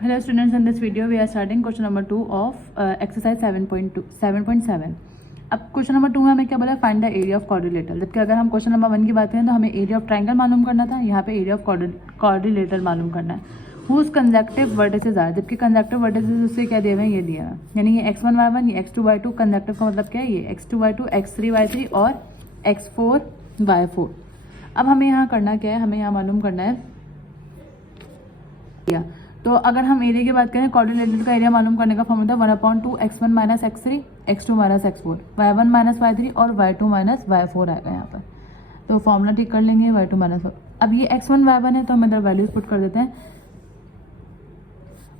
Hello students, in this video we are starting question number 2 of exercise 7.7. अब question number 2 में हमें क्या बोला है, find the area of quadrilateral. जबकि अगर हम क्वेश्चन नंबर 1 की बात करें तो हमें एरिया ऑफ ट्रायंगल मालूम करना था, यहाँ पे एरिया ऑफ क्वाड्रिलेटरल मालूम करना है। हुज कंजक्टिव वर्टिसेस आर, जबकि कंजक्टिव वर्टिसेस उससे क्या दिए हुए हैं, ये दिया है, यानी ये x1 y1, ये x2 y2। कंजक्टिव का मतलब क्या है, ये x2 y2, x3 y3 और x4 y4। अब हमें यहाँ करना क्या है, हमें यहाँ मालूम करना है एरिया। तो अगर हम एरिया की बात करें, क्वाड्रिलेटरल का एरिया मालूम करने का formula 1/2 x1 minus x3, x2 minus x4, y1 minus y3 और y2 माइनस y4 आएगा यहाँ पर। तो फॉर्मूला ठीक कर लेंगे, y2 माइनस। अब ये x1 y1 है तो हम इधर वैल्यूज पुट कर देते हैं।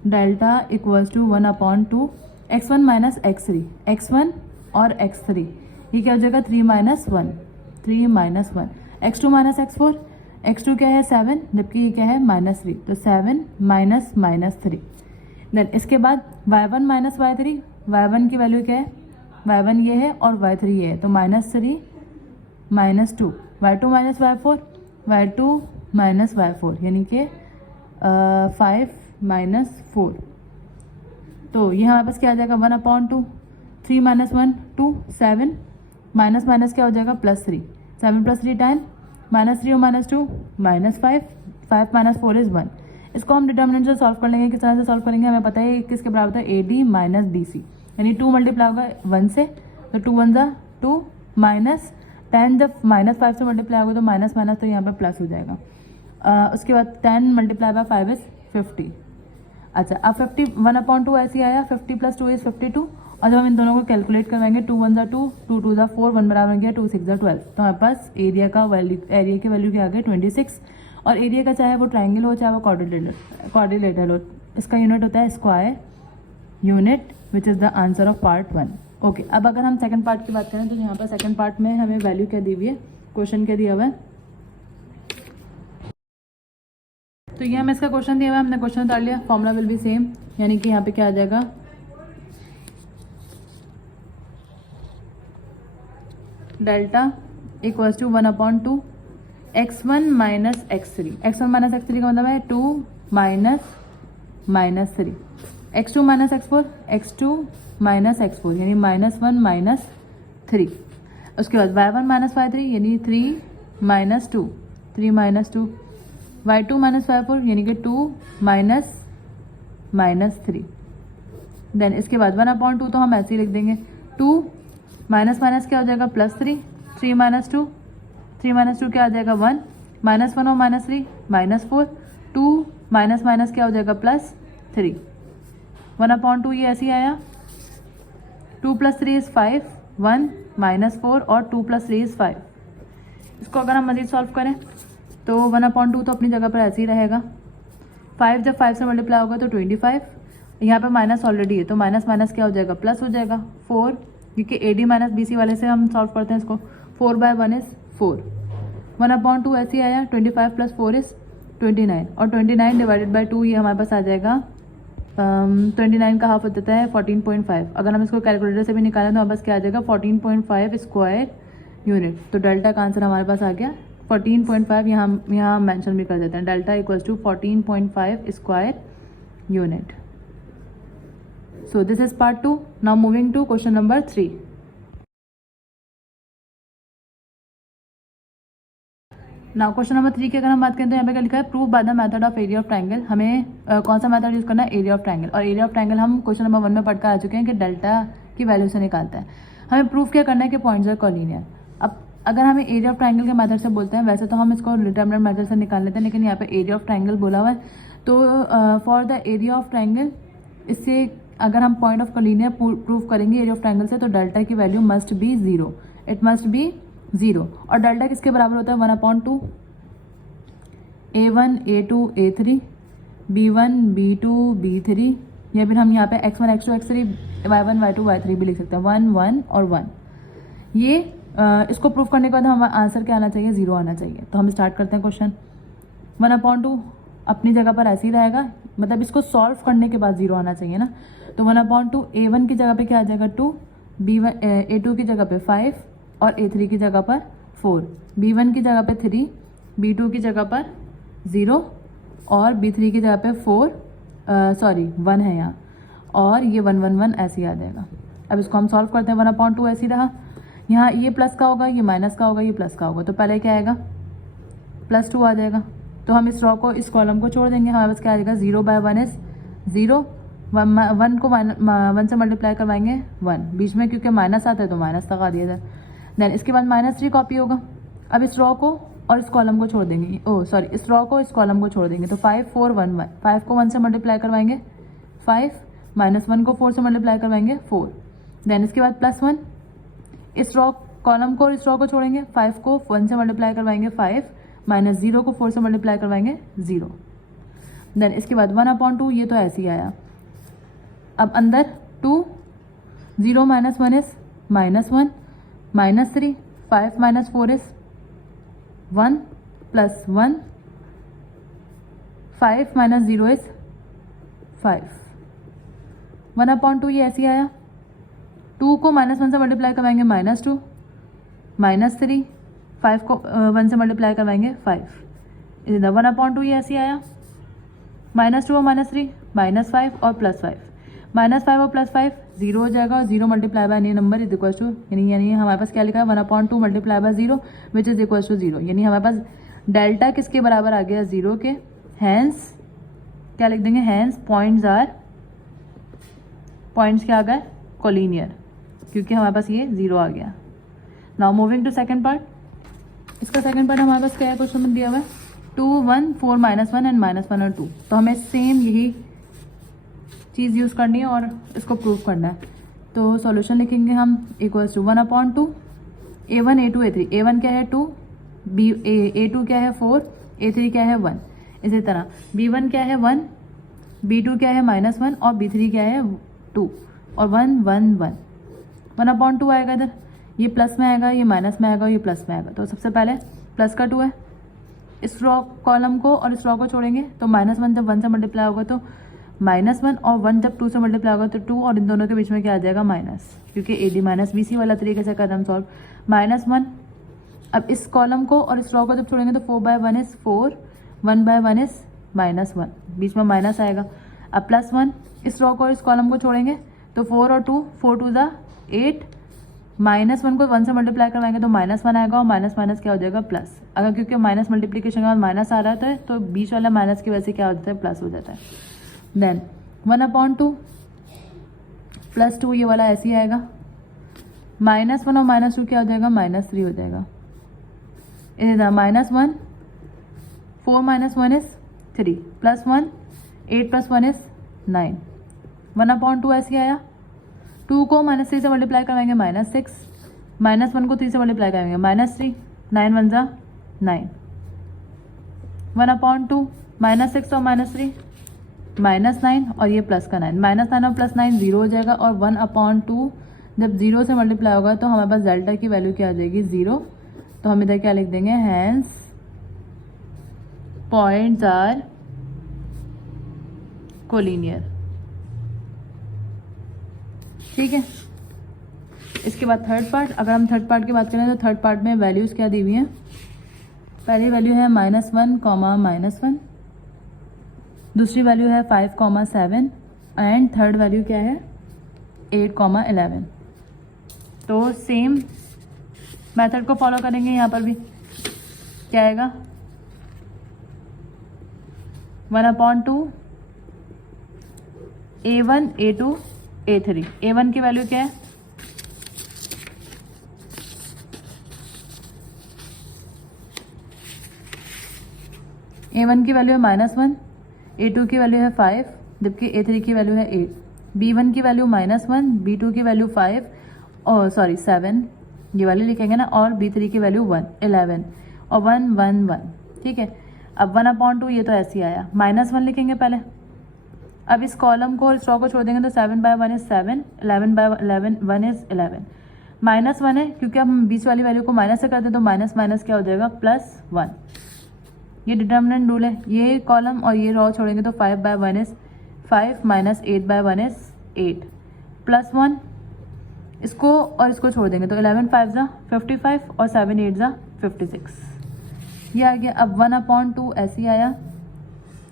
Delta equals to 1/2 x1 minus x3, x1 और x3, ये क्या हो जाएगा 3 minus 1, 3 minus 1। x2 minus x4, x2 क्या है 7, जबकि ये क्या है -3, तो 7 माइनस -3। देन इसके बाद y1 माइनस y3, y1 की वैल्यू क्या है, y1 ये है और y3 ये है, तो -3 -2। y2 minus y4, y2 minus y4, यानी कि 5 माइनस 4। तो ये हमारे पास क्या आ जाएगा 1/2, 3 माइनस 1 2, 7 माइनस माइनस क्या हो जाएगा +3, 7 + 3 10, -3 और -2 -5, 5 माइनस 4 इज 1। इसको हम डिटर्मिनेंट से सॉल्व कर लेंगे। किस तरह से सॉल्व करेंगे, हमें पता है किसके बराबर था, AD माइनस BC, यानी 2 मल्टीप्लाई होगा 1 से, तो 2 1 = 2 माइनस 10, जब -5 से मल्टीप्लाई होगा तो माइनस माइनस, तो यहाँ पर प्लस हो जाएगा। उसके बाद 10 मल्टीप्लाई बाय 5 इज 50। अच्छा, अब 50 1/2 ऐसे आया, 50 + 2 इज 52। और जब हम इन दोनों को कैलकुलेट करवाएंगे, 2 1 = 2, 2 2 = 4, 1 बराबर गया 2 6 = 12। तो हमारे पास एरिया की वैल्यू क्या आ गई 26। और एरिया का चाहे वो ट्राइंगल हो चाहे वो क्वाड्रिलेटरल हो, इसका यूनिट होता है square unit, which is the answer of part 1। Okay, अब अगर हम सेकंड पार्ट की बात करें तो यहाँ पर सेकंड पार्ट में हमें वैल्यू क्या दी हुई है, क्वेश्चन क्या दिया हुआ है। तो ये हमें इसका क्वेश्चन दिया हुआ है, हमने क्वेश्चन उतार लिया। फॉर्मूला विल बी सेम, यानी कि यहाँ पे क्या आ जाएगा, delta equals to 1/2 x1 minus x3। x1 minus x3 का मतलब है 2 minus -3, x2 minus x4, x2 minus x4, यानी -1 -3। उसके बाद y1 माइनस y3, यानी 3 minus 2, 3 minus 2, y2 minus y4, यानी कि 2 माइनस -3। देन इसके बाद 1/2 तो हम ऐसे ही लिख देंगे, 2 माइनस माइनस क्या हो जाएगा +3, 3 माइनस 2, 3 माइनस 2 क्या आ जाएगा 1, -1 और -3 -4, 2 माइनस माइनस क्या हो जाएगा +3। 1/2 ये ऐसे ही आया, 2 + 3 इज 5, 1 -4 और 2 + 3 इज 5। इसको अगर हम मजीद सॉल्व करें तो 1/2 तो अपनी जगह पर ऐसे ही रहेगा। 5 जब 5 से मल्टीप्लाई होगा तो 25, यहाँ पर माइनस ऑलरेडी है तो माइनस माइनस क्या हो जाएगा प्लस हो जाएगा 4, क्योंकि AD माइनस BC वाले से हम सॉल्व करते हैं इसको। 4/1 इज 4। 1/2 ऐसे ही आया, 25 + 4 इज 29, और 29 डिवाइडेड बाई 2 ये हमारे पास आ जाएगा 29 का हाफ हो जाता है 14.5। अगर हम इसको कैलकुलेटर से भी निकालें तो हमारे पास क्या आ जाएगा 14.5 स्क्वायर यूनिट। तो डेल्टा का आंसर हमारे पास आ गया 14.5। यहाँ मेंशन भी कर देते हैं, delta equals to 14.5 square unit. So this is part 2. Now moving to question number 3. Now question number 3 की अगर हम बात करें तो यहाँ पे क्या लिखा है, prove by the method of area of triangle. हमें कौन सा मेथड यूज करना है, एरिया ऑफ ट्रायंगल। और एरिया ऑफ ट्रायंगल हम क्वेश्चन नंबर 1 में पढ़ कर आ चुके हैं कि डेल्टा की वैल्यू से निकालता है। हमें प्रूफ क्या करना है कि पॉइंट्स आर कॉलिनियर। अब अगर हमें एरिया ऑफ ट्रायंगल के मेथड से बोलते हैं, वैसे तो हम इसको डिटरमिनेंट मेथड से निकाल लेते हैं, लेकिन यहाँ पे एरिया ऑफ ट्रायंगल बोला हुआ है, तो for the area of triangle, इससे अगर हम पॉइंट ऑफ कॉलिनियर प्रूव करेंगे एरिया ऑफ ट्रायंगल से, तो डेल्टा की value must be 0, it must be 0। और डेल्टा किसके बराबर होता है 1/2 A1 A2 A3 B1 B2 B3, या फिर हम यहाँ पे x1 x2 x3 y1 y2 y3 भी लिख सकते हैं, 1 1 और 1। ये इसको प्रूव करने के बाद हमारा आंसर क्या आना चाहिए, 0 आना चाहिए। तो हम स्टार्ट करते हैं क्वेश्चन। 1/2 अपनी जगह पर ऐसे ही रहेगा, मतलब इसको सॉल्व करने के बाद 0 आना चाहिए ना। तो 1/2 A1 की जगह पे क्या आ जाएगा 2, B1 A2 की जगह पे 5 और A3 की जगह पर 4, B1 की जगह पे 3, B2 की जगह पर 0 और B3 की जगह पे 4 सॉरी 1 है यहाँ, और ये 1 1 1 ऐसे ही आ जाएगा। अब इसको हम सॉल्व करते हैं। 1/2 ऐसे ही रहा, यहाँ ये प्लस का होगा, ये माइनस का होगा, ये प्लस का होगा, तो पहले क्या आएगा +2 आ जाएगा। तो हम इस रो को, इस कॉलम को छोड़ देंगे, हमारे पास क्या आ जाएगा 0/1 इज 0, 1 को 1 से मल्टीप्लाई करवाएंगे 1, बीच में क्योंकि माइनस आता है तो माइनस लगा दिया जाए। देन इसके बाद -3 कॉपी होगा। अब इस रो को और इस कॉलम को छोड़ देंगे, ओह सॉरी, इस रो को इस कॉलम को छोड़ देंगे, तो 5 4 1 1, 5 को 1 से मल्टीप्लाई करवाएंगे 5, -1 को 4 से मल्टीप्लाई करवाएंगे 4। देन इसके बाद +1, इस रो कॉलम को और इस रो को छोड़ेंगे, 5 को 1 से मल्टीप्लाई करवाएंगे 5, -0 को 4 से मल्टीप्लाई करवाएंगे 0। देन इसके बाद 1/2, ये तो ऐसे ही आया। अब अंदर 2, 0 - 1 इज -1, -3, 5 - 4 इज 1 + 1, 5 - 0 इज 5। 1/2 ये ऐसे ही आया। 2 को -1 से मल्टीप्लाई करवाएंगे -2, -3, 5 को 1 से मल्टीप्लाई करवाएंगे 5। 1/2 ये ऐसे ही आया। -2 और -3, -5 और +5, -5 और +5 0 हो जाएगा, और 0 multiply by any number is equal to, यानी हमारे पास क्या लिखा है 1/2 multiply by 0 which is equal to 0, यानी हमारे पास डेल्टा किसके बराबर आ गया 0 के। हैंस क्या लिख देंगे, हैंस पॉइंट्स क्या आ गए कोलिनियर, क्योंकि हमारे पास ये 0 आ गया। Now moving to second part. इसका सेकंड पार्ट हमारे पास क्या है, क्वेश्चन में दिया हुआ है 2 1 4 -1 एंड -1 और 2, तो हमें सेम यही चीज़ यूज़ करनी है और इसको प्रूव करना है। तो सॉल्यूशन लिखेंगे हम equals to 1/2 A1 A2 A3, A1 क्या है 2, A2 क्या है 4, A3 क्या है 1, इसी तरह B1 क्या है 1, B2 क्या है -1 और B3 क्या है 2 और 1 1 1। 1/2 आएगा इधर, ये प्लस में आएगा, ये माइनस में आएगा, ये प्लस में आएगा। तो सबसे पहले प्लस का 2 है, इस रो कॉलम को और इस रो को छोड़ेंगे, तो -1 जब 1 से मल्टीप्लाई होगा तो -1 और 1 जब 2 से मल्टीप्लाई होगा तो 2, और इन दोनों के बीच में क्या आ जाएगा माइनस, क्योंकि AD - BC वाला तरीके से कर हम सॉल्व। -1, अब इस कॉलम को और इस रो को जब छोड़ेंगे तो 4/1 इज 4, 1/1 इज -1, बीच में माइनस आएगा। अब +1, इस रो को और इस कॉलम को छोड़ेंगे तो 4 और 2, 4 2 ज़ा 8, -1 को 1 से मल्टीप्लाई करवाएंगे तो -1 आएगा, और माइनस क्या हो जाएगा प्लस। अगर क्योंकि माइनस मल्टीप्लीकेशन के बाद माइनस आ रहा है तो बीच वाला माइनस की वजह से क्या हो जाता है प्लस हो जाता है। देन 1/2 +2, ये वाला ऐसे ही आएगा। -1 और -2 क्या हो जाएगा -3 हो जाएगा। इधर -1 4 - 1 इज 3, +1 8 + 1 इज 9। 1/2 ऐसे ही आया। 2 को -3 से मल्टीप्लाई करवाएंगे -6, -1 को 3 से मल्टीप्लाई करेंगे -3, 9 1 ज़ा 9। 1/2 -6 और -3 -9 और ये प्लस का 9, -9 और +9 0 हो जाएगा, और 1/2 जब 0 से मल्टीप्लाई होगा तो हमारे पास डेल्टा की वैल्यू क्या आ जाएगी 0। तो हम इधर क्या लिख देंगे, हैंस पॉइंट्स आर कोलिनियर। ठीक है, इसके बाद थर्ड पार्ट। अगर हम थर्ड पार्ट की बात करें तो थर्ड पार्ट में वैल्यूज़ क्या दी हुई हैं। पहली वैल्यू है -1, -1, दूसरी वैल्यू है 5, 7 एंड थर्ड वैल्यू क्या है 8, 11। तो सेम मेथड को फॉलो करेंगे। यहाँ पर भी क्या आएगा 1/2 A1 A2 A3। A1 की वैल्यू क्या है A1 की वैल्यू है -1, A2 की वैल्यू है 5, जबकि A3 की वैल्यू है 8। B1 की वैल्यू -1, B2 की वैल्यू 5 और 7, ये वाली लिखेंगे ना, और B3 की वैल्यू 1 11 और 1 1 1। ठीक है, अब 1/2 ये तो ऐसे ही आया। -1 लिखेंगे पहले। अब इस कॉलम को और इस रो को छोड़ देंगे तो 7/1 इज 7, 11/11 1 इज 11। -1 है क्योंकि हम बीच वाली वैल्यू को माइनस से करते हैं तो माइनस क्या हो जाएगा +1। ये डिटर्मिनेंट रूल है। ये कॉलम और ये रो छोड़ेंगे तो 5/1 इज 5 -8/1 इज 8, +1 इसको और इसको छोड़ देंगे तो 11 5 ज़ा 55 और 7 8 ज़ा 56। ये आ गया। अब 1/2 ऐसे ही आया।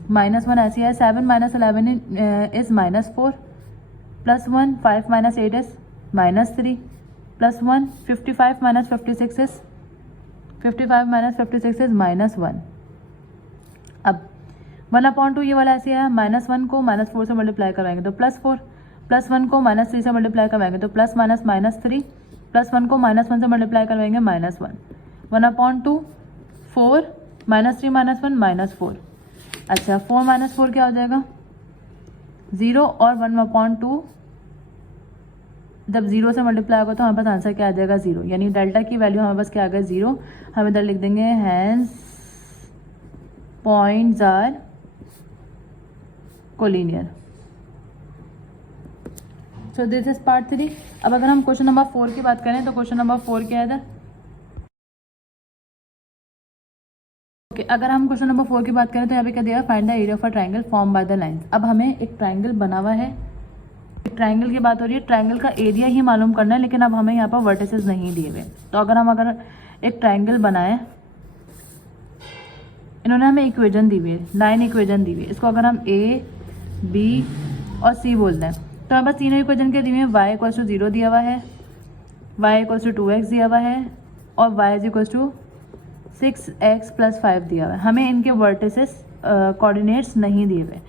-1 ऐसी है, 7 - 11 इज़ -4, +1, 5 - 8 इज़ -3, +1, 55 - 56 इज़ -1। अब 1/2 ये वाला ऐसे है, -1 को -4 से मल्टीप्लाई करवाएंगे तो +4, +1 को -3 से मल्टीप्लाई करवाएंगे तो +, -3, +1 को -1 से मल्टीप्लाई करवाएंगे -1। 1/2 4, -3 -1 -4। अच्छा 4 - 4 क्या हो जाएगा 0, और 1/2 जब 0 से मल्टीप्लाई होगा तो हमारे पास आंसर क्या आ जाएगा 0, यानी डेल्टा की वैल्यू हमारे पास क्या आ गया 0। हम इधर लिख देंगे hence points are collinear. So this is part 3। अब अगर हम क्वेश्चन नंबर 4 की बात करें तो क्वेश्चन नंबर 4 क्या है इधर, ओके अगर हम क्वेश्चन नंबर 4 की बात करें तो यहाँ पे क्या दिया, find the area of a triangle form by the lines. अब हमें एक ट्राइंगल बना हुआ है, ट्राइंगल की बात हो रही है, ट्राइंगल का एरिया ही मालूम करना है, लेकिन अब हमें यहाँ पर वर्टिसेस नहीं दिए हुए। तो अगर एक ट्राइंगल बनाए, इन्होंने हमें इक्वेशन दी हुई है, 9 इक्वेशन दी हुई है, इसको अगर हम A, B और C बोलते हैं तो हमारे पास तीनों इक्वेशन के दिए हुए हैं। y = 0 दिया हुआ है, y = 2x दिया हुआ है और y = 6x + 5 दिया हुआ है। हमें इनके वर्टिसेस कोऑर्डिनेट्स नहीं दिए हुए।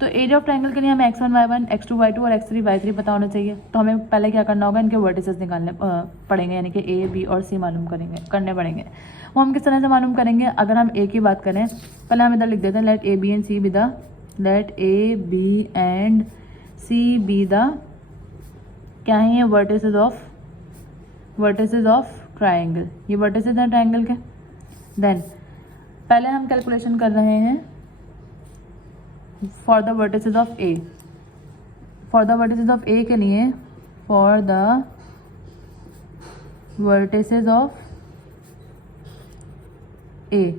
तो एरिया ऑफ ट्राइंगल के लिए हमें x1 y1, x2 y2 और x3 y3 पता होना चाहिए। तो हमें पहले क्या करना होगा, इनके वर्टिसेस निकालने पड़ेंगे, यानी कि A, B और C मालूम करने पड़ेंगे। वो हम किस तरह से मालूम करेंगे, अगर हम A की बात करें, पहले हम इधर लिख देते हैं let A, B and C be the क्या है, ये वर्टिसेस ऑफ ट्राइंगल, ये वर्टिसेस हैं ट्राइंगल के। देन पहले हम कैलकुलेशन कर रहे हैं for the vertices of A। For the vertices of A के लिए, for the vertices of A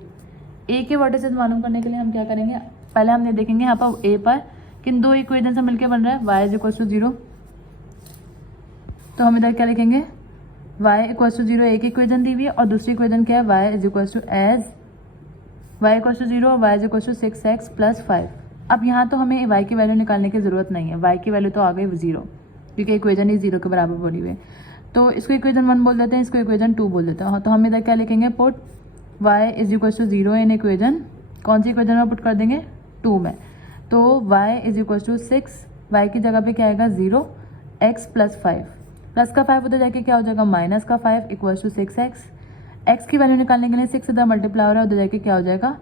के वर्टिसेस मालूम करने के लिए हम क्या करेंगे, पहले हम ये देखेंगे यहाँ पर A पर किन दो इक्वेशन से मिलकर बन रहा है, y = 0। तो हम इधर क्या लिखेंगे, y = 0 एक इक्वेशन दी हुई है और दूसरी इक्वेशन क्या है, y = 0 और y = 6x + 5। अब यहाँ तो हमें y की वैल्यू निकालने की ज़रूरत नहीं है, y की वैल्यू तो आ गई 0, क्योंकि इक्वेशन ही 0 के बराबर पड़ी हुई है। तो इसको इक्वेशन 1 बोल देते हैं, इसको इक्वेशन 2 बोल देते हैं। तो हम इधर क्या लिखेंगे, पुट y = 0 इन इक्वेशन, कौन सी इक्वेशन में पुट कर देंगे, 2 में। तो y = 6, y की जगह पे क्या आएगा 0, x + 5, प्लस का 5 उधर जाके क्या हो जाएगा माइनस का 5 = 6x। x की वैल्यू निकालने के लिए 6 इधर मल्टीप्लाई हो रहा है, उधर जाके क्या हो जाएगा,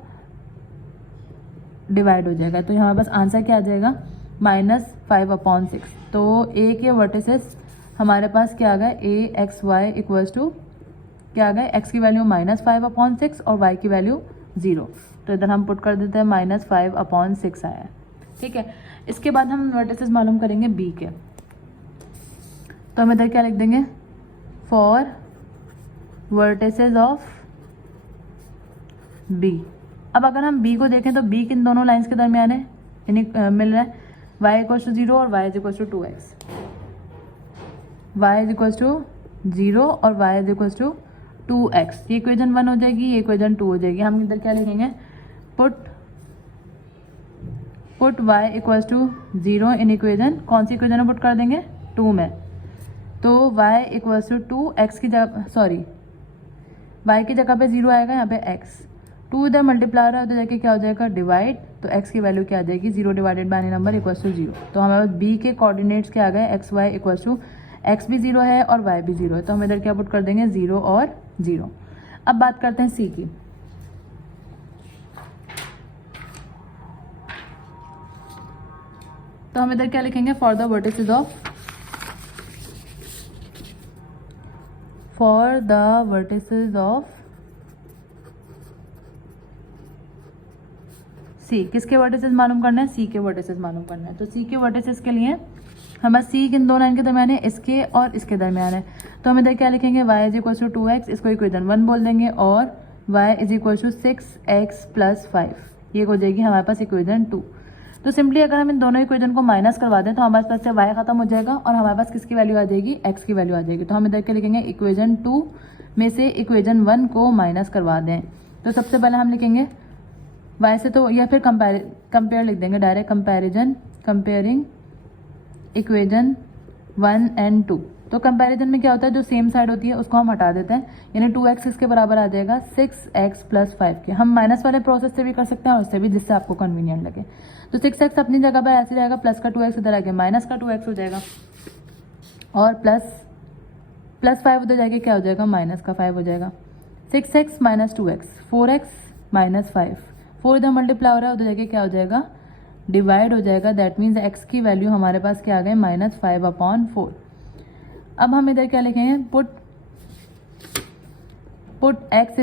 डिवाइड हो जाएगा। तो यहाँ बस आंसर क्या आ जाएगा, -5/6। तो A के वर्टिसेस हमारे पास क्या आ गया, AXY = क्या आ गया, x की वैल्यू -5/6 और y की वैल्यू 0। तो इधर हम पुट कर देते हैं -5/6 आया, ठीक है। इसके बाद हम वर्टिसेस मालूम करेंगे B के। तो हम इधर क्या लिख देंगे, फॉर वर्टिसेस ऑफ B। अब अगर हम B को देखें तो B किन दोनों लाइंस के दरमियान है, यानी मिल रहा है y = 0 और y = 2x, y = 0 और y = 2x। ये इक्वेशन 1 हो जाएगी, ये इक्वेशन 2 हो जाएगी। हम इधर क्या लिखेंगे, पुट y = 0 इन इक्वेशन, कौन सी इक्वेशन में पुट कर देंगे, 2 में। तो y = 2x की जगह, सॉरी y की जगह पे 0 आएगा, यहाँ पे x, 2 इधर मल्टीप्लाई रहा है, उधर जाके क्या हो जाएगा डिवाइड। तो x की वैल्यू क्या आ जाएगी, 0 डिवाइडेड बाय एनी नंबर = 0। तो हमारे पास B के कोऑर्डिनेट्स क्या आ गए, xy = x भी 0 है और y भी 0 है। तो हम इधर क्या पुट कर देंगे, 0 और 0। अब बात करते हैं C की। तो हम इधर क्या लिखेंगे, for the vertices of C। किसके वर्टिसेस मालूम करना है, C के वर्टिसेस मालूम करना है। तो C के वर्टिसेस के लिए हमारा C किन दो लाइन के दरमियान है, इसके और इसके दरमियान है। तो हम इधर क्या लिखेंगे, y = 2x, इसको इक्वेशन 1 बोल देंगे, और y = 6x + 5, ये हो जाएगी हमारे पास इक्वेशन 2। तो सिंपली अगर हम इन दोनों इक्वेशन को माइनस करवा दें तो हमारे पास से y खत्म हो जाएगा और हमारे पास किसकी वैल्यू आ जाएगी, x की वैल्यू आ जाएगी। तो हम इधर क्या लिखेंगे, इक्वेशन 2 में से इक्वेशन 1 को माइनस करवा दें। तो सबसे पहले हम लिखेंगे y से तो, या फिर कंपेयर लिख देंगे डायरेक्ट, कंपेयरिंग इक्वेशन 1 and 2। तो कंपैरिजन में क्या होता है, जो सेम साइड होती है उसको हम हटा देते हैं, यानी 2x इसके बराबर आ जाएगा 6x + 5 के। हम माइनस वाले प्रोसेस से भी कर सकते हैं और उससे भी, जिससे आपको कन्वीनियंट लगे। तो 6x अपनी जगह पर ऐसे रहेगा, प्लस का 2x इधर आ गया, माइनस का 2x हो जाएगा, और प्लस 5 उधर जाके क्या हो जाएगा, माइनस का 5 हो जाएगा। 6x - 2x, 4x - 5, 4 इधर मल्टीप्लाई हो रहा है, उधर जाके क्या हो जाएगा, डिवाइड हो जाएगा। दैट मीन्स x की वैल्यू हमारे पास क्या आ गए, -5/4। अब हम इधर क्या लिखेंगे, पुट x =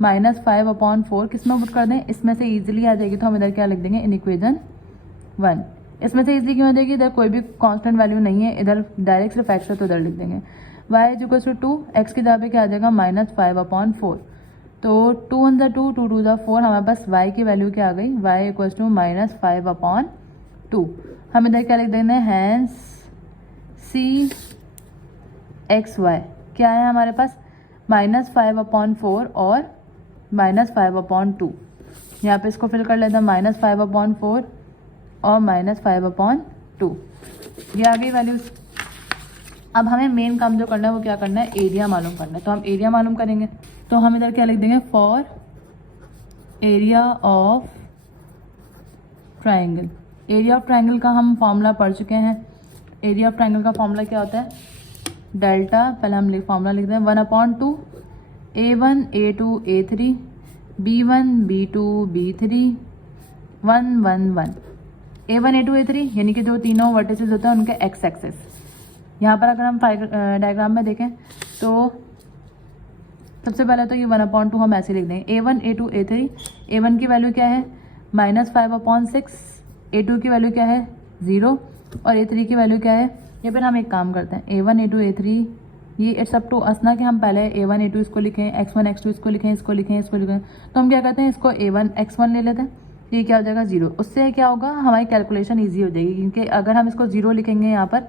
-5/4 किस में पुट कर दें, इसमें से इजीली आ जाएगी, तो हम इधर क्या लिख देंगे, इन इक्वेशन 1। इसमें से इजीली क्यों आ जाएगी, इधर कोई भी कांस्टेंट वैल्यू नहीं है, इधर डायरेक्ट सिर्फ x है तो इधर लिख देंगे। y = 2, x की जगह पे क्या आ जाएगा, -5/4। तो 2 × 2, 2 × 4, हमारे पास y की वैल्यू क्या आ गई, y = -5/2। हम इधर क्या लिख देंगे, हैंस CXY क्या है हमारे पास, -5/4 और -5/2। यहाँ पे इसको फिल कर लेते हैं, -5/4 और -5/2। ये आ गई वैल्यूज। अब हमें मेन काम जो करना है वो क्या करना है, एरिया मालूम करना है। तो हम एरिया मालूम करेंगे, तो हम इधर क्या लिख देंगे, for area of triangle. Area of triangle का हम फॉर्मूला पढ़ चुके हैं। एरिया ऑफ ट्राइंगल का फॉर्मूला क्या होता है, डेल्टा, पहले हम फॉर्मूला लिखते हैं, 1/2 A1 A2 A3 B1 B2 B3 1 1 1। A1 A2 A3 यानी कि जो तीनों वर्टिसेस होते हैं उनके एक्स एक्सेस। यहाँ पर अगर हम डायग्राम में देखें तो सबसे पहले तो ये 1/2 हम ऐसे लिख देंगे, A1 A2 A3। A1 की वैल्यू क्या है, -5/6, A2 की वैल्यू क्या है, 0, और A3 की वैल्यू क्या है। या फिर हम एक काम करते हैं, A1 A2 A3, ये इट्स अप टू अस ना कि हम पहले A1 A2 इसको लिखें, x1 x2 इसको लिखें, इसको लिखें, इसको लिखें। तो हम क्या करते हैं, इसको A1 x1 ले लेते हैं, ये क्या हो जाएगा, 0। उससे क्या होगा, हमारी कैलकुलेशन ईजी हो जाएगी, क्योंकि अगर हम इसको 0 लिखेंगे, यहाँ पर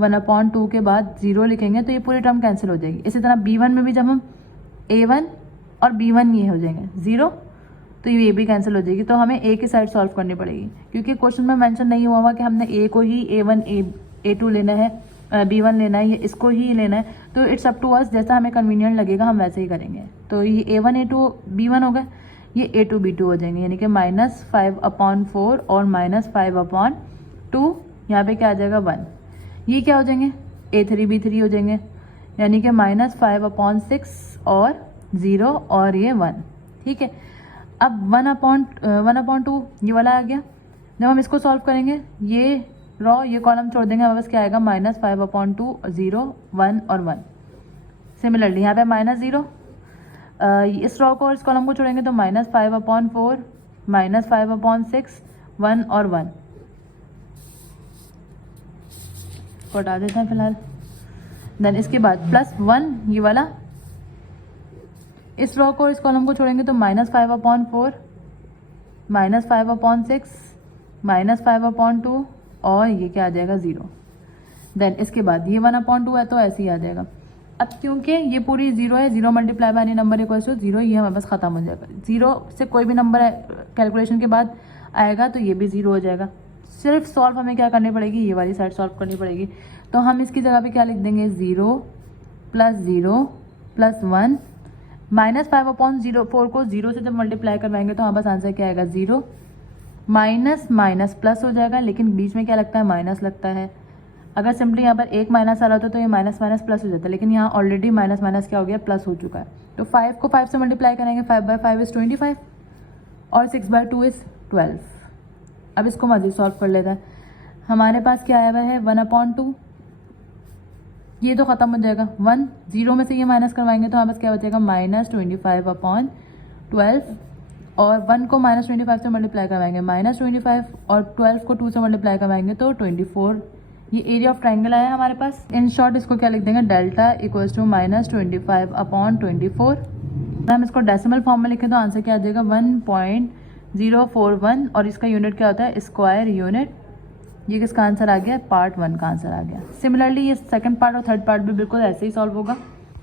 1/2 के बाद 0 लिखेंगे तो ये पूरी टर्म कैंसिल हो जाएगी। इसी तरह B1 में भी जब हम A1 और B1 ये हो जाएंगे 0, तो ये भी कैंसिल हो जाएगी। तो हमें A की साइड सॉल्व करनी पड़ेगी, क्योंकि क्वेश्चन में मेंशन नहीं हुआ हुआ कि हमने A को ही A1 A2 लेना है, B1 लेना है, ये इसको ही लेना है। तो इट्स अप टू अस, जैसा हमें कन्वीनियंट लगेगा हम वैसे ही करेंगे। तो ये A1 A2 B1 हो गए, ये A2 B2 हो जाएंगे, यानी कि -5/4 और -5/2, यहाँ पे क्या आ जाएगा, 1। ये क्या हो जाएंगे, A3 B3 हो जाएंगे, यानी कि -5/6 और 0 और ये 1। ठीक है, अब 1/2 ये वाला आ गया। जब हम इसको सॉल्व करेंगे, ये रॉ ये कॉलम छोड़ देंगे, हमारे पास क्या आएगा, -5/2 0 1 और 1। सिमिलरली यहाँ पे -0, इस रॉ को और इस कॉलम को छोड़ेंगे तो -5/4 -5/6 1 और 1 को हटा देते हैं फिलहाल। देन इसके बाद +1 ये वाला, इस रॉ को और इस कॉलम को छोड़ेंगे तो -5/4 -5/6 -5/2 और ये क्या आ जाएगा, 0। देन इसके बाद ये 1/2 है तो ऐसे ही आ जाएगा। अब क्योंकि ये पूरी 0 है, 0 multiply by any number equals to 0, ये हमारे पास खत्म हो जाएगा। 0 से कोई भी नंबर कैलकुलेशन के बाद आएगा तो ये भी 0 हो जाएगा। सिर्फ सॉल्व हमें क्या करनी पड़ेगी, ये वाली साइड सॉल्व करनी पड़ेगी। तो हम इसकी जगह पे क्या लिख देंगे, 0 + 0 + 1 -5/4 को 0 से जब मल्टीप्लाई करवाएंगे तो हमारे पास आंसर क्या आएगा, 0। माइनस माइनस प्लस हो जाएगा, लेकिन बीच में क्या लगता है, माइनस लगता है। अगर सिंपली यहाँ पर एक माइनस आ रहा होता तो ये माइनस माइनस प्लस हो जाता है, लेकिन यहाँ ऑलरेडी माइनस माइनस क्या हो गया, प्लस हो चुका है। तो 5 को 5 से मल्टीप्लाई करेंगे, 5/5 = 25 और 6/2 = 12। अब इसको मज़ीद सॉल्व कर लेता है। हमारे पास क्या आया हुआ है, 1/2, ये तो ख़त्म हो जाएगा। 1 0 में से ये माइनस करवाएंगे तो हमारे पास क्या बचेगा, -25/12, और 1 को -25 से मल्टीप्लाई करवाएंगे -25, और 12 को 2 से मल्टीप्लाई करवाएंगे तो 24। ये एरिया ऑफ ट्राइंगल आया हमारे पास। इन शॉर्ट इसको क्या लिख देंगे, डेल्टा = -25/24। अगर हम इसको डेसिमल फॉर्म में लिखें तो आंसर क्या आ जाएगा, 1.041, और इसका यूनिट क्या होता है, स्क्वायर यूनिट। ये किसका आंसर आ गया, पार्ट 1 का आंसर आ गया। सिमिलरली ये सेकंड पार्ट और थर्ड पार्ट भी बिल्कुल ऐसे ही सॉल्व होगा।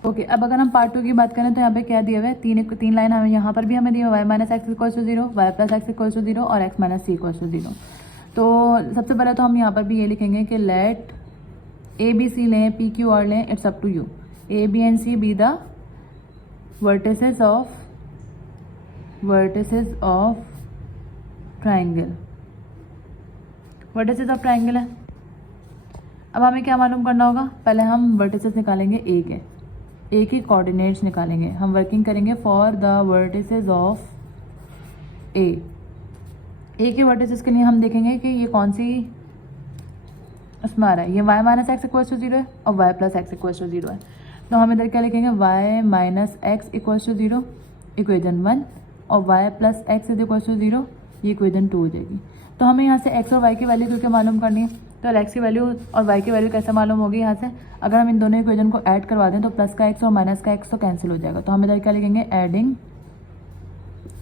ओके अब अगर हम पार्ट 2 की बात करें तो यहाँ पे क्या दिया हुआ है, तीन लाइन हमें यहाँ पर भी हमें दिया हुआ है, minus x equal to 0, y plus x equal to 0 और x minus c equal to 0। तो सबसे पहले तो हम यहाँ पर भी ये लिखेंगे कि लेट ए बी सी लें, पी क्यू आर लें, it's up to you, A B and C be the vertices of triangle. Vertices of triangle है। अब हमें क्या मालूम करना होगा, पहले हम वर्टिसेस निकालेंगे ए के कोऑर्डिनेट्स निकालेंगे। हम वर्किंग करेंगे फॉर द वर्टिसेस ऑफ ए के वर्टिसेस के लिए हम देखेंगे कि ये कौन सी उसमें आ रहा है, ये y minus x equal to 0 है और y plus x equal to 0 है। तो हम इधर क्या लिखेंगे, y minus x equal to 0 equation 1 और y plus x is equal to 0, ये इक्वेशन 2 हो जाएगी। तो हमें यहाँ से x और y की वैल्यू क्योंकि मालूम करनी है, तो x की वैल्यू और y की वैल्यू कैसे मालूम होगी, यहाँ से अगर हम इन दोनों इक्वेशन को ऐड करवा दें तो प्लस का x और माइनस का x तो कैंसिल हो जाएगा। तो हम इधर क्या लिखेंगे, एडिंग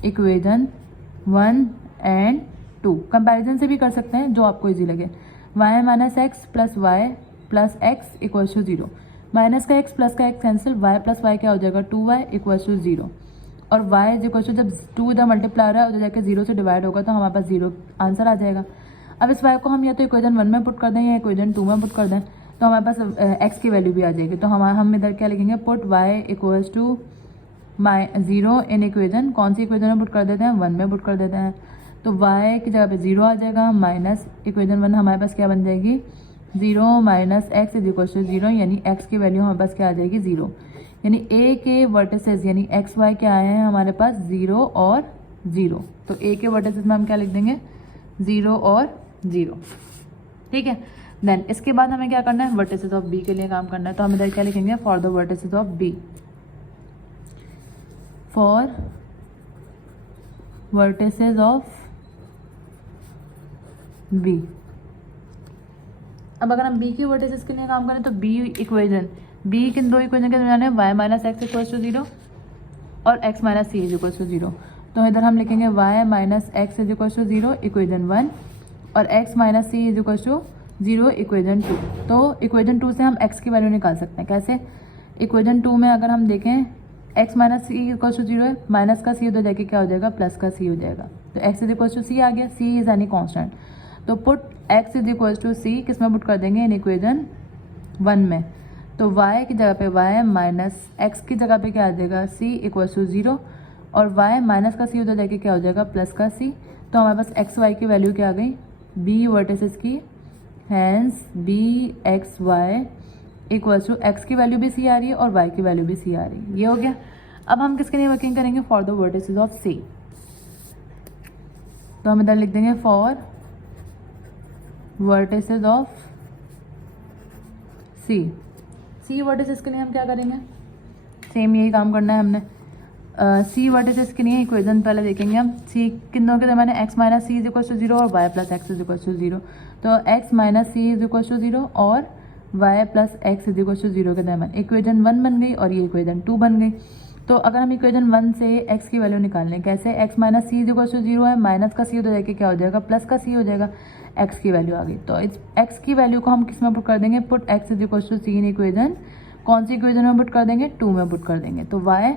इक्वेशन 1 एंड 2। कंपैरिजन से भी कर सकते हैं जो आपको इजी लगे। y minus x plus y plus x equal to 0, minus का x प्लस का x cancel, y plus y क्या हो जाएगा 2y इक्वल टू 0 और y इज इक्वल टू, जब 2 इधर मल्टीप्लाई हो रहा है उधर जाके 0 से डिवाइड होगा तो हमारे पास 0 आंसर आ जाएगा। अब इस y को हम या तो इक्वेशन 1 में पुट कर दें या इक्वेशन 2 में पुट कर दें तो हमारे पास x की वैल्यू भी आ जाएगी। तो हम इधर क्या लिखेंगे, put y equals to 0 in equation, कौन सी इक्वेशन में पुट कर देते हैं, 1 में पुट कर देते हैं। तो y की जगह पे 0 आ जाएगा, माइनस इक्वेशन 1 हमारे पास क्या बन जाएगी, 0 minus x is equal to 0, यानी x की वैल्यू हमारे पास क्या आ जाएगी 0। यानी a के वर्टिसेस यानी एक्स वाई क्या आए हैं हमारे पास 0 और 0। तो a के वर्टिसेस में हम क्या लिख देंगे, 0 और 0। ठीक है, देन इसके बाद हमें क्या करना है, वर्टिसेस ऑफ b के लिए काम करना है। तो हम इधर क्या लिखेंगे, for the vertices of b, for vertices of b। अब अगर हम b की वर्टिसेस के लिए काम करें तो b इक्वेशन, b किन दो इक्वेशन के दरमियान है, y minus x equal to 0 और x minus c is equal to 0। तो इधर हम लिखेंगे y minus x is equal to 0 equation 1 और x minus c is equal to 0 equation 2। तो इक्वेशन 2 से हम x की वैल्यू निकाल सकते हैं। कैसे, इक्वेशन 2 में अगर हम देखें x minus c equal to 0 है, माइनस का c उधर जाके क्या हो जाएगा, प्लस का c हो जाएगा। तो x is equal to c आ गया, c इज एनी कॉन्स्टेंट। तो put x is equal to c किस में पुट कर देंगे, इन इक्वेशन 1 में। तो y की जगह पे y माइनस एक्स की जगह पे क्या आ जाएगा, c इक्वल टू 0 और y माइनस का c उधर जाके क्या हो जाएगा, प्लस का c। तो हमारे पास x y की वैल्यू क्या आ गई, b वर्टिसेस की, hence b x y equal to x की वैल्यू भी c आ रही है और y की वैल्यू भी c आ रही है। ये हो गया। अब हम किसके लिए वर्किंग करेंगे, for the vertices of c। तो हम इधर लिख देंगे for vertices of c vertices के लिए हम क्या करेंगे, सेम यही काम करना है हमने। c वर्टिसेस के लिए इक्वेशन पहले देखेंगे हम, c किन दोनों के दरमियान है, x minus c is equal to 0 और y plus x is equal to 0। तो x minus c is equal to 0 और y plus x is equal to 0 के दरमियान इक्वेशन 1 बन गई और ये इक्वेशन 2 बन गई। तो अगर हम इक्वेशन 1 से x की वैल्यू निकाल लें, कैसे, x minus c is equal to 0 है, माइनस का c उधर जाके क्या हो जाएगा, प्लस का c हो जाएगा, x की वैल्यू आ गई। तो इस x की वैल्यू को हम किस में पुट कर देंगे, put x is equal to c in equation, कौन सी इक्वेशन में पुट कर देंगे, 2 में पुट कर देंगे। तो y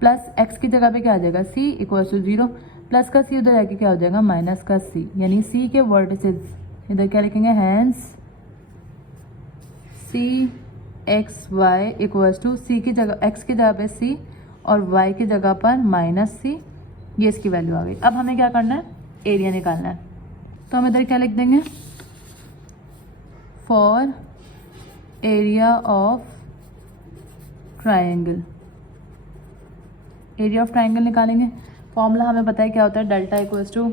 प्लस x की जगह पे क्या आ जाएगा, c इक्वल टू 0, प्लस का c उधर जाके क्या हो जाएगा, माइनस का c, यानी c के वर्टिसेस इधर क्या लिखेंगे, hence c x y equals to c की जगह, x की जगह पे c और y की जगह पर माइनस c, ये इसकी वैल्यू आ गई। अब हमें क्या करना है, एरिया निकालना है। तो हम इधर क्या लिख देंगे, for area of triangle. Area of triangle निकालेंगे, फॉर्मूला हमें पता है क्या होता है, डेल्टा इक्वल्स टू,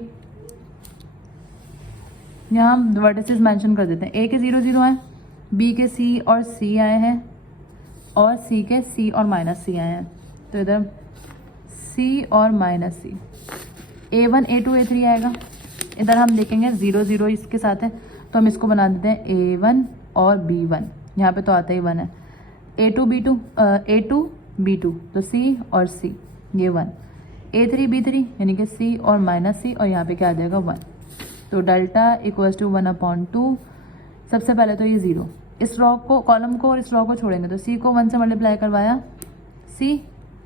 यहाँ हम वर्टिसेस मेंशन कर देते हैं, a के 0 0 है, b के c और c आए हैं और c के c और माइनस c आए हैं। तो इधर c और minus c, a1 a2 a3 आएगा। इधर हम देखेंगे 0 0 इसके साथ है तो हम इसको बना देते हैं a1 और b1, यहाँ पे तो आता ही 1 है, a2 b2 तो c और c, ये 1, a3 b3 यानी कि c और माइनस c और यहाँ पे क्या आ जाएगा 1। तो डेल्टा इक्वल्स टू 1/2, सबसे पहले तो ये 0, इस रो को, कॉलम को और इस रो को छोड़ेंगे तो सी को 1 से मल्टीप्लाई करवाया, सी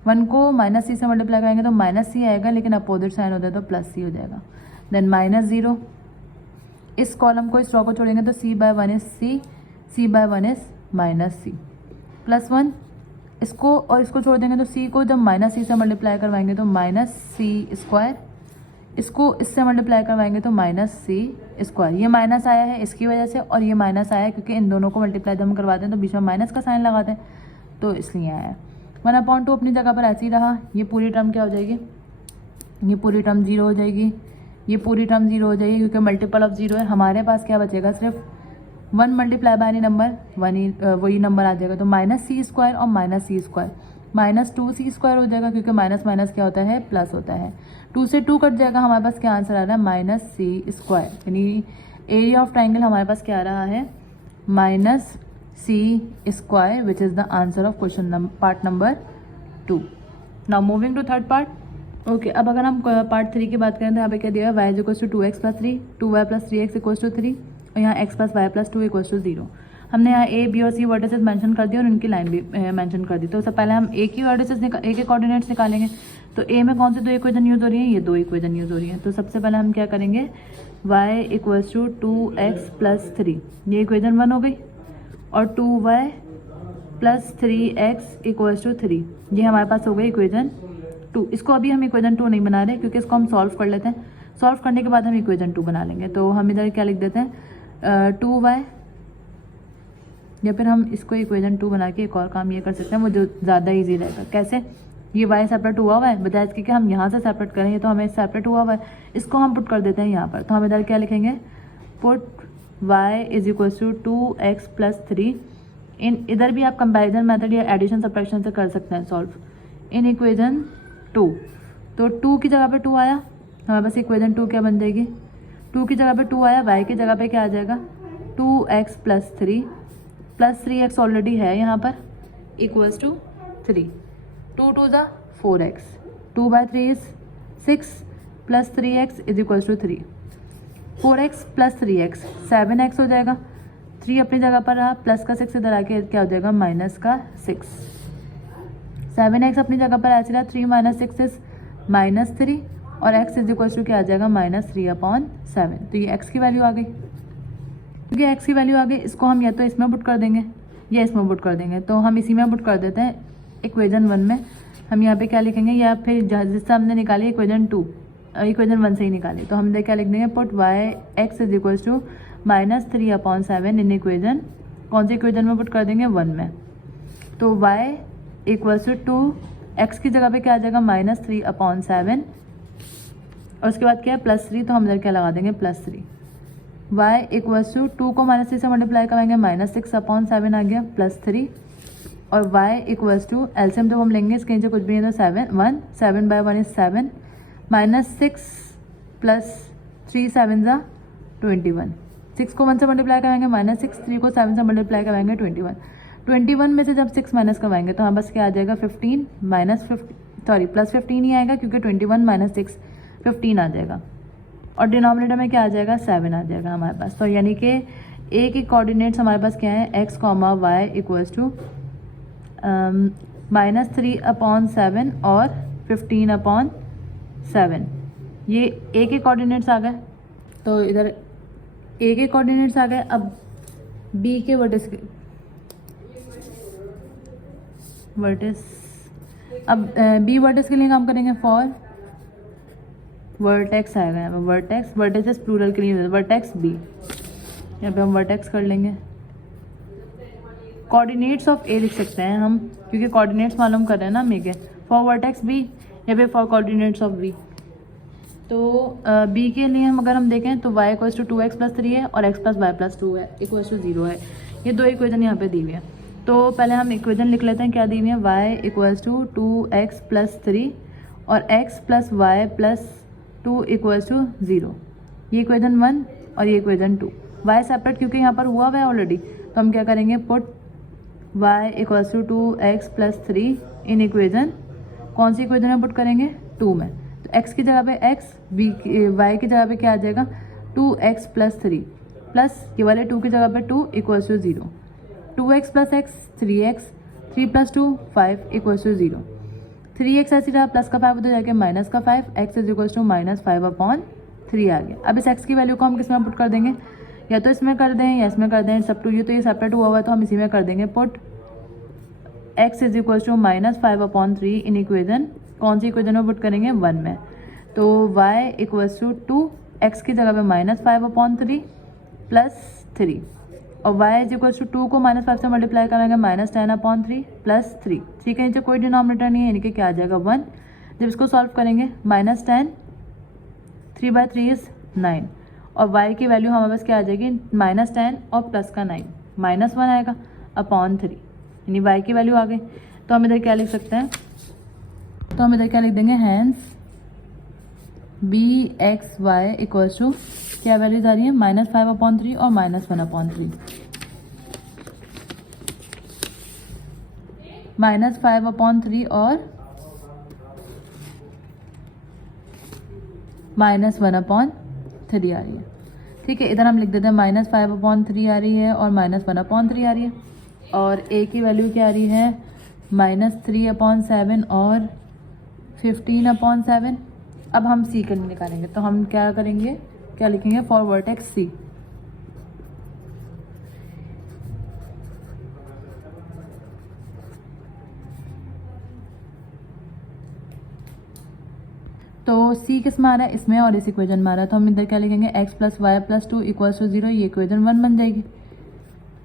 1 को माइनस सी से मल्टीप्लाई करेंगे तो माइनस सी आएगा, लेकिन अपोजिट साइन होता है तो प्लस सी हो जाएगा। देन -0, इस कॉलम को इस रो को छोड़ेंगे तो C by 1 is C, C by 1 is minus C, +1 इसको और इसको छोड़ देंगे तो सी को जब माइनस सी से मल्टीप्लाई करवाएंगे तो माइनस सी स्क्वायर, इसको इससे मल्टीप्लाई करवाएंगे तो माइनस सी स्क्वायर। ये माइनस आया है इसकी वजह से और ये माइनस आया है क्योंकि इन दोनों को मल्टीप्लाई जब हम करवाते हैं तो बीच में माइनस का साइन लगाते हैं, तो इसलिए आया है। 1/2 अपनी जगह पर ऐसे ही रहा। ये पूरी टर्म क्या हो जाएगी, ये पूरी टर्म 0 हो जाएगी, ये पूरी टर्म 0 हो जाएगी क्योंकि मल्टीपल ऑफ 0 है। हमारे पास क्या बचेगा, सिर्फ 1 मल्टीप्लाई बाय एनी नंबर, वही नंबर आ जाएगा। तो -c² और -c², -2c² हो जाएगा क्योंकि माइनस माइनस क्या होता है, प्लस होता है। 2 से 2 कट जाएगा, हमारे पास क्या आंसर आ रहा है, -c²। यानी एरिया ऑफ ट्राइंगल हमारे पास क्या आ रहा है, -c², which is the answer of question part number 2। Now moving to third part. Okay, अब अगर हम पार्ट 3 की बात करें तो यहाँ पे क्या दिया है, y = 2x + 3, 2y + 3x = 3 और यहाँ x + y + 2 = 0। हमने यहाँ a, b और c वर्टिसेस मेंशन कर दिए और उनकी लाइन भी मेंशन कर दी। तो सबसे पहले हम a की वर्टिसेस a के कोऑर्डिनेट्स निकालेंगे। तो a में कौन सी 2 इक्वेशन यूज़ हो रही हैं, ये 2 इक्वेशन यूज़ हो रही हैं। तो सबसे पहले हम क्या करेंगे, y = 2x + 3, ये इक्वेशन 1 हो गई, और 2y + 3x = 3, ये हमारे पास हो गई इक्वेशन 2। इसको अभी हम इक्वेशन 2 नहीं बना रहे क्योंकि इसको हम सॉल्व कर लेते हैं, सॉल्व करने के बाद हम इक्वेशन 2 बना लेंगे। तो हम इधर क्या लिख देते हैं, 2y, या फिर हम इसको इक्वेशन 2 बना के एक और काम ये कर सकते हैं, वो जो ज़्यादा इजी रहेगा। कैसे, ये y सेपरेट हुआ है, बजाय इसके कि हम यहाँ से सेपरेट करें, ये तो हमें सेपरेट हुआ है, इसको हम पुट कर देते हैं यहाँ पर। तो हम इधर क्या लिखेंगे, पुट y = 2x + 3 इन, इधर भी आप कंपैरिजन मेथड या एडिशन सब्ट्रैक्शन से कर सकते हैं सॉल्व, इन इक्वेशन 2। तो 2 की जगह पे 2 आया, हमारे पास इक्वेशन 2 क्या बन जाएगी, 2 की जगह पे 2 आया, y की जगह पे क्या आ जाएगा, 2x + 3 + 3x ऑलरेडी है यहाँ पर, = 3, 2 2 = 4x, 2/3 is 6 + 3x = 3, 4x + 3x 7x हो जाएगा। 3 अपनी जगह पर रहा, प्लस का 6 इधर आके क्या हो जाएगा, माइनस का 6। 7x अपनी जगह पर ऐसे रहा, 3 - 6 is -3 और x = क्या आ जाएगा, -3/7। तो ये x की वैल्यू आ गई। क्योंकि x की वैल्यू आ गई, इसको हम या तो इसमें पुट कर देंगे या इसमें पुट कर देंगे। तो हम इसी में पुट कर देते हैं, इक्वेशन 1 में। हम यहाँ पे क्या लिखेंगे, या फिर जिससे हमने निकाली इक्वेशन 2, इक्वेशन 1 से ही निकाली, तो हम इधर क्या लिख देंगे, पुट x = -3/7 इन इक्वेशन, कौन सी इक्वेशन में पुट कर देंगे, 1 में। तो y = 2, x की जगह पे क्या आ जाएगा, -3/7 और उसके बाद क्या है, +3, तो हम इधर क्या लगा देंगे, +3। y = 2 को -3 से मल्टीप्लाई कराएंगे, -6/7 आ गया, +3, और y = एलसीएम जब हम लेंगे इसके नीचे कुछ भी नहीं, तो 7/1 is 7, -6 + 3 7 = 21, 6 को 1 से मल्टीप्लाई कराएंगे -6, 3 को 7 से मल्टीप्लाई कराएंगे 21, 21 में से जब 6 माइनस करवाएंगे तो हमारे पास क्या आ जाएगा, 15 +15 ही आएगा क्योंकि 21 - 6 15 आ जाएगा, और डिनोमिनेटर में क्या आ जाएगा, 7 आ जाएगा हमारे पास। तो यानी कि a के कोऑर्डिनेट्स हमारे पास क्या है, x, y = -3/7 और 15/7, ये a के कोऑर्डिनेट्स आ गए। तो इधर a के कोऑर्डिनेट्स आ गए। अब b के वर्टिस, अब b वर्टिस के लिए काम करेंगे, फॉर वर्टेक्स आएगा यहाँ पे, वर्टेक्स प्लूरल के लिए वर्टेक्स b, यहाँ पे हम वर्टेक्स कर लेंगे। कोऑर्डिनेट्स ऑफ a लिख सकते हैं हम, क्योंकि कोऑर्डिनेट्स मालूम कर रहे हैं ना हम, के फॉर वर्टेक्स b या फिर फॉर कोऑर्डिनेट्स ऑफ b। तो b के लिए हम अगर हम देखें तो y = 2x + 3 है और x + y + 2 है, = 0 है। ये 2 इक्वेशन यहाँ पे दी हुई है। तो पहले हम इक्वेशन लिख लेते हैं, क्या दी हुई है, y = 2x + 3 और x + y + 2 = 0, ये इक्वेशन 1 और ये इक्वेशन 2। y सेपरेट क्योंकि यहाँ पर हुआ है ऑलरेडी, तो हम क्या करेंगे, पुट y = 2x + 3 इन इक्वेशन, कौन सी इक्वेशन में पुट करेंगे, 2 में। तो x की जगह पे x, y की जगह पे क्या आ जाएगा, 2x + 3 प्लस ये वाले 2 की जगह पे 2 = 0, 2x plus x 3x, 3 plus 2 5 equals to 0। 3x ऐसे रहा, प्लस का 5 उधर जाके माइनस का 5, x इज इक्वल्स टू -5/3 आ गया। अब इस x की वैल्यू को हम किस में पुट कर देंगे, या तो इसमें कर दें या इसमें कर दें, सब टू यू, तो ये सेपरेट हुआ हुआ है तो हम इसी में कर देंगे put x is equals to -5/3 in equation, कौन सी इक्वेजन में पुट करेंगे 1 में, तो y इक्वल्स टू 2, x की जगह पे -5/3 प्लस 3 और y इज इक्वल्स टू 2 को -5 से मल्टीप्लाई करेंगे -10/3 प्लस 3, ठीक है, नीचे कोई डिनोमिनेटर नहीं है यानी कि क्या आ जाएगा 1। जब इसको सॉल्व करेंगे -10 3/3 इज 9 और y की वैल्यू हमारे पास क्या आ जाएगी -10 और प्लस का 9 -1 आएगा अपॉन 3, यानी y की वैल्यू आ गई। तो हम इधर क्या लिख सकते हैं, तो हम इधर क्या लिख देंगे, हैंस bxy इक्वल्स टू क्या वैल्यूज आ रही है -5/3 और -1/3, -5/3 और -1/3 आ रही है, ठीक है। इधर हम लिख देते हैं -5/3 आ रही है और -1/3 आ रही है, और a की वैल्यू क्या आ रही है -3/7 और 15/7। अब हम c के लिए निकालेंगे, तो हम क्या करेंगे, क्या लिखेंगे, फॉर वर्टेक्स c, तो c किस में आ रहा है, इसमें और इस इक्वेजन में आ रहा है, तो हम इधर क्या लिखेंगे x plus y plus 2 equals to 0, ये इक्वेजन 1 बन जाएगी।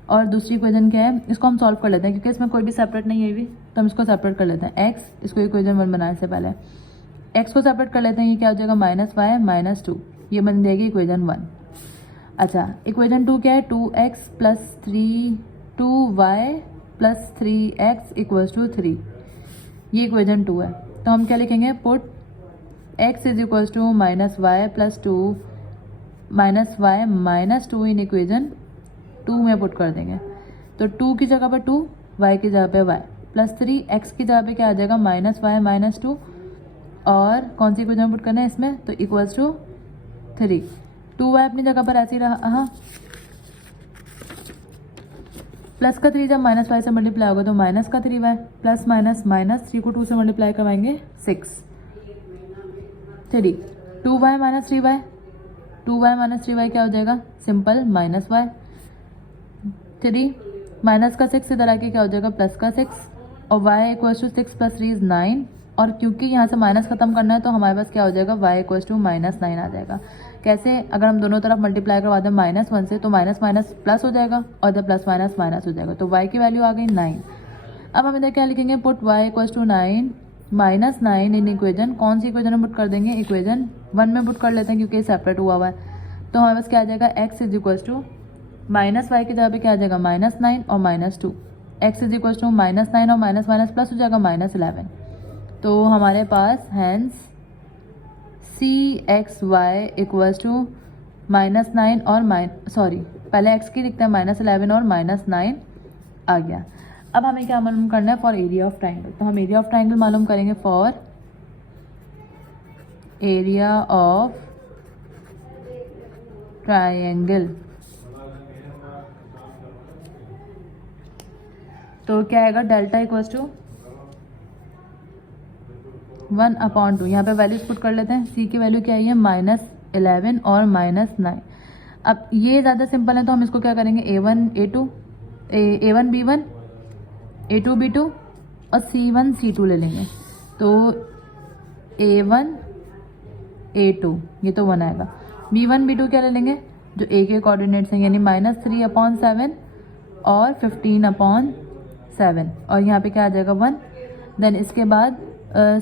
और दूसरी इक्वेजन क्या है, इसको हम सॉल्व कर लेते हैं क्योंकि इसमें कोई भी सेपरेट नहीं है भी, तो हम इसको सेपरेट कर लेते हैं, x इसको इक्वेजन 1 बनाने से पहले x को सेपरेट कर लेते हैं, ये क्या हो जाएगा -y -2, ये बन जाएगी इक्वेजन 1। अच्छा, इक्वेजन 2 क्या है, 2x plus 2y plus 3x equals to 3, ये इक्वेजन 2 है। तो हम क्या लिखेंगे, put x is equals to -y plus 2 -y -2 in equation 2 में पुट कर देंगे, तो 2 की जगह पर 2, y की जगह पे y प्लस 3, x की जगह पे क्या आ जाएगा -y -2, और कौन सी इक्वेशन पुट करना है इसमें, तो इक्वल्स टू 3, 2y अपनी जगह पर ऐसे ही रहा, हाँ, प्लस का 3 जब -y से मल्टीप्लाई होगा तो माइनस का 3y, प्लस माइनस -3 को 2 से मल्टीप्लाई करवाएंगे 6, 3 2y -3y, 2y -3y क्या हो जाएगा, सिंपल -y, 3 माइनस का 6 इधर आके क्या हो जाएगा प्लस का 6, और y equals to 6 plus 3 is 9, और क्योंकि यहाँ से माइनस खत्म करना है तो हमारे पास क्या हो जाएगा, y इक्वल्स टू -9 आ जाएगा। कैसे, अगर हम दोनों तरफ मल्टीप्लाई करवा दें -1 से तो माइनस माइनस प्लस हो जाएगा और इधर प्लस माइनस माइनस हो जाएगा, तो y की वैल्यू आ गई 9। अब हम इधर क्या लिखेंगे, put y equals to 9 -9 in equation, कौन सी इक्वेजन में पुट कर देंगे, इक्वेजन 1 में पुट कर लेते हैं क्योंकि सेपरेट हुआ हुआ है, तो हमारे पास क्या आ जाएगा, x is equals to -y की जगह पे क्या आ जाएगा -9 और -2, x इज इक्वल्स टू -9 और माइनस माइनस प्लस हो जाएगा -11, तो हमारे पास हैंस cxy इक्वल्स टू -9 और सॉरी पहले x की लिखते हैं -11 और -9 आ गया। अब हमें क्या मालूम करना है, फॉर एरिया ऑफ ट्राइंगल, तो हम एरिया ऑफ ट्राइंगल मालूम करेंगे, फॉर एरिया ऑफ ट्राइंगल, तो क्या आएगा, डेल्टा इक्वल्स टू 1/2, यहाँ पे वैल्यूज पुट कर लेते हैं, c की वैल्यू क्या है, -11 और -9। अब ये ज़्यादा सिंपल है तो हम इसको क्या करेंगे, a1 a2 a1 b1 a2 b2 और c1 c2 ले लेंगे, तो a1 a2 ये तो 1 आएगा, b1 b2 क्या ले लेंगे, जो a के कोऑर्डिनेट्स हैं, यानी -3/7 और 15/7, और यहाँ पे क्या आ जाएगा 1, देन इसके बाद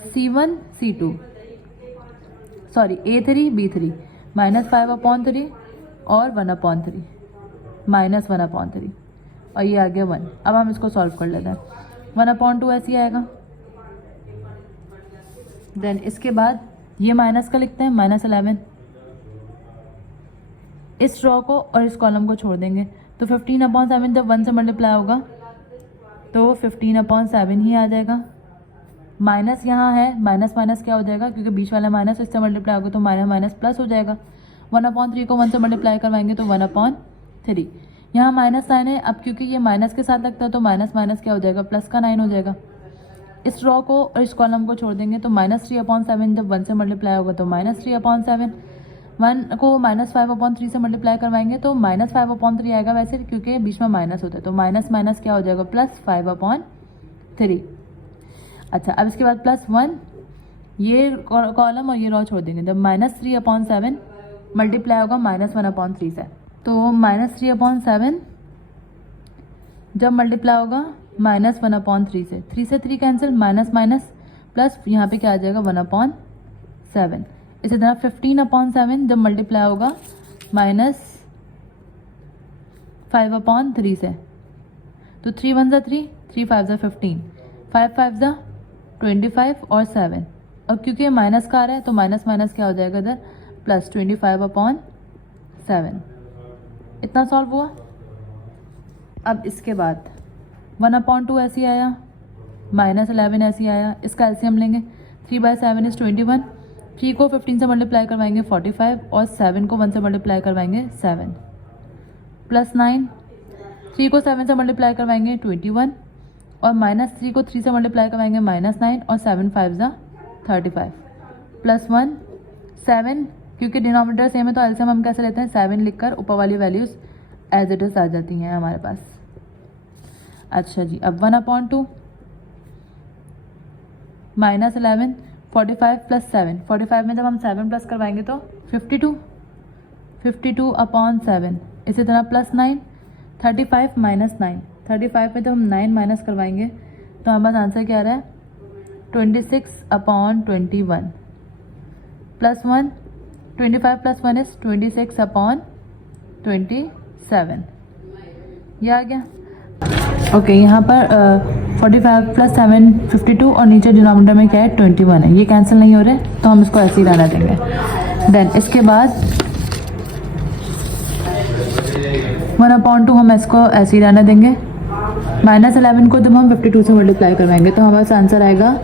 c1 c2 sorry a3 b3 -5/3 और 1/3 -1/3, और ये आ गया 1। अब हम इसको सॉल्व कर लेते हैं, 1/2 ऐसे ही आएगा, देन इसके बाद ये माइनस का लिखते हैं -11, इस रो को और इस कॉलम को छोड़ देंगे, तो 15/7 जब 1 से मल्टीप्लाई होगा तो 15/7 ही आ जाएगा, माइनस यहाँ है, माइनस माइनस क्या हो जाएगा, क्योंकि बीच वाला माइनस इससे मल्टीप्लाई होगा तो माइनस माइनस प्लस हो जाएगा, 1/3 को 1 से मल्टीप्लाई करवाएंगे तो 1/3, यहाँ -9 है। अब क्योंकि ये माइनस के साथ लगता है तो माइनस माइनस क्या हो जाएगा, प्लस का 9 हो जाएगा। इस रो को और इस कॉलम को छोड़ देंगे तो -3/7 जब 1 से मल्टीप्लाई होगा तो -3/7, 1 को -5/3 से मल्टीप्लाई करवाएंगे तो -5/3 आएगा वैसे, क्योंकि बीच में माइनस होता है तो माइनस माइनस क्या हो जाएगा, +5/3। अच्छा, अब इसके बाद +1, ये कॉलम और ये रो छोड़ देंगे। जब -3/7 मल्टीप्लाई होगा -1/3 से, तो -3/7 जब मल्टीप्लाई होगा -1/3 से, 3 से 3 कैंसिल, माइनस माइनस प्लस, यहाँ पे क्या आ जाएगा 1/7। इसी तरह 15/7 जब मल्टीप्लाई होगा -5/3 से, तो 3 1 ज़ा 3, 3 5 ज़ा 15, 5 5 ज़ा 25 और 7। और क्योंकि माइनस का आ रहा है तो माइनस माइनस क्या हो जाएगा इधर, +25/7। इतना सॉल्व हुआ। अब इसके बाद 1/2 ऐसे आया, -11 ऐसे आया। इसका एलसीएम लेंगे, 3/7 इज 21। 3 को 15 से मल्टीप्लाई करवाएंगे 45 और 7 को 1 से मल्टीप्लाई करवाएंगे 7, +9। 3 को 7 से मल्टीप्लाई करवाएंगे 21 और -3 को 3 से मल्टीप्लाई करवाएंगे -9 और 7 5 ज़ा 35, +1 7। क्योंकि डिनोमिनेटर सेम है तो एलसीएम हम कैसे लेते हैं, 7 लिखकर ऊपर वाली वैल्यूज़ एज इट इज़ आ जाती हैं हमारे पास। अच्छा जी, अब 1/2 -11, 45 + 7, 45 में जब हम 7 प्लस करवाएंगे तो 52, 52/7। इसी तरह +9, 35 - 9, 35 में जब हम 9 माइनस करवाएंगे तो हमारे पास आंसर क्या आ रहा है, 26/21, +1, 25 + 1 इज 26/27। ये आ गया। ओके, यहाँ पर 45 + 7 52 और नीचे डिनोमिनेटर में क्या है 21 है। ये कैंसिल नहीं हो रहे तो हम इसको ऐसे ही रहने देंगे। देन इसके बाद 1/2 हम इसको ऐसे ही रहने देंगे। -11 को जब हम 52 से मल्टीप्लाई करवाएंगे तो हमारे पास आंसर आएगा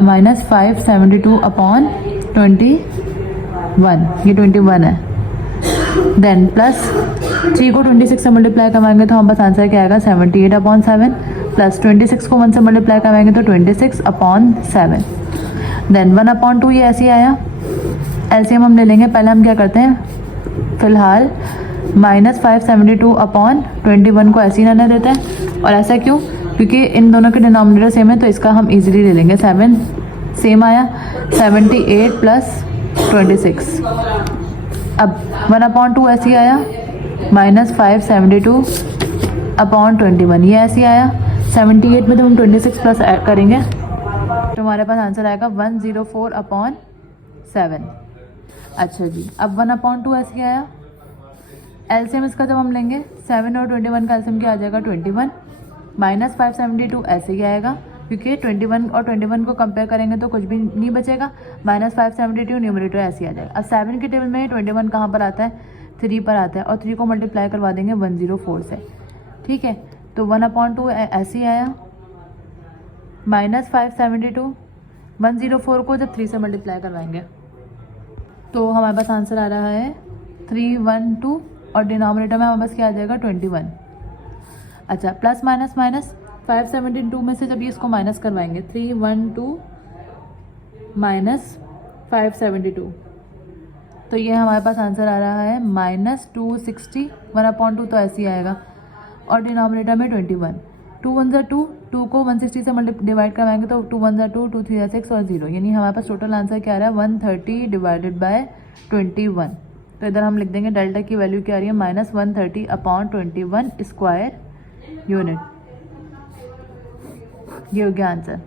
-572/21, ये 21 है। देन +3 को 26 से मल्टीप्लाई करवाएंगे तो हमारे पास आंसर क्या आएगा 78/7, प्लस 26 को 1 से मल्टीप्लाई करवाएंगे तो 26/7। देन 1/2 ये ऐसे ही आया। एलसीएम हम ले लेंगे। पहले हम क्या करते हैं, फिलहाल -572/21 को ऐसे ही रहने देते हैं। और ऐसा क्यों, क्योंकि इन दोनों के डिनोमिनेटर सेम है तो इसका हम इजीली ले लेंगे। 7 सेम आया, 78 + 26। अब 1/2 ऐसे ही आया, -572/21 ये ऐसे ही आया। 78 में जब हम 26 प्लस ऐड करेंगे तो हमारे पास आंसर आएगा 104/7। अच्छा जी, अब 1/2 ऐसे ही आया। एलसीएम इसका जब हम लेंगे 7 और 21 का एलसीएम क्या आ जाएगा 21, -572 ऐसे ही आएगा क्योंकि 21 और 21 को कंपेयर करेंगे तो कुछ भी नहीं बचेगा। -572 न्यूमरेटर ऐसे ही आ जाएगा। अब 7 के टेबल में 21 कहाँ पर आता है, 3 पर आता है और 3 को मल्टीप्लाई करवा देंगे 104 से। ठीक है, तो 1/2 ऐसे ही आया, -572, 104 को जब 3 से मल्टीप्लाई करवाएंगे तो हमारे पास आंसर आ रहा है 312 और डिनोमिनेटर में हमारे पास क्या आ जाएगा 21। अच्छा, प्लस माइनस माइनस 572 में से जब ये इसको माइनस करवाएंगे 312 - 572 तो ये हमारे पास आंसर आ रहा है -260। 1/2 तो ऐसे ही आएगा और डिनोमिनेटर में 21। 2 1 ज़ा 2, 2 को 160 से डिवाइड करवाएंगे तो 2 1 ज़ा 2, 2 3 ज़ा 6 और 0, यानी हमारे पास टोटल आंसर क्या आ रहा है 130 डिवाइडेड बाय 21। तो इधर हम लिख देंगे डेल्टा की वैल्यू क्या आ रही है -130/21 स्क्वायर यूनिट। ये हो गया आंसर।